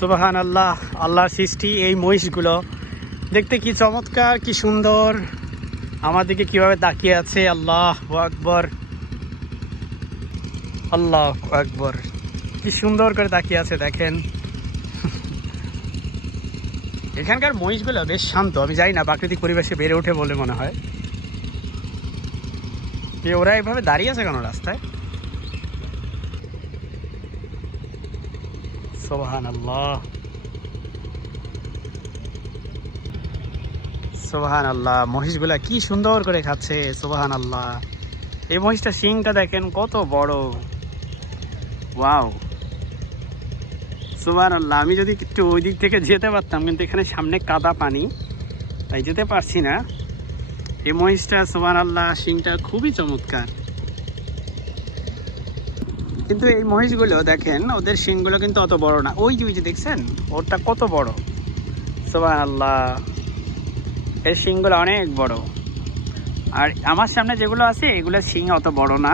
সুবহানাল্লাহ, আল্লাহর সৃষ্টি এই মহিষগুলো দেখতে কি চমৎকার, কি সুন্দর, আমার দিকে কিভাবে তাকিয়ে আছে। আল্লাহু আকবার, আল্লাহু আকবার, কি সুন্দর করে তাকিয়ে আছে দেখেন। এখানকার মহিষগুলো বেশ শান্ত, আমি জানি না প্রাকৃতিক পরিবেশে বেড়ে ওঠে বলে মনে হয়। ওরা এভাবে দাঁড়িয়ে আছে কেন রাস্তায়? সুবহানাল্লাহ, সুবহানাল্লাহ, মহিষগুলা কি সুন্দর করে খাচ্ছে। সুবহানাল্লাহ, এই মহিষটা শিংটা দেখেন কত বড়। ওয়াও, সুবহানাল্লাহ, আমি যদি একটু ওই দিক থেকে যেতে পারতাম, কিন্তু এখানে সামনে কাদা পানি, তাই যেতে পারছি না। এই মহিষটা সুবহানাল্লাহ শিংটা খুবই চমৎকার। কিন্তু এই মহিষগুলো দেখেন, ওদের শিংগুলো কিন্তু অত বড় না। ওই যে দেখছেন ওরটা কত বড়। সুবহানাল্লাহ, এর শিংগুলো অনেক বড়। আর আমার সামনে যেগুলো আছে এগুলো শিং অত বড় না।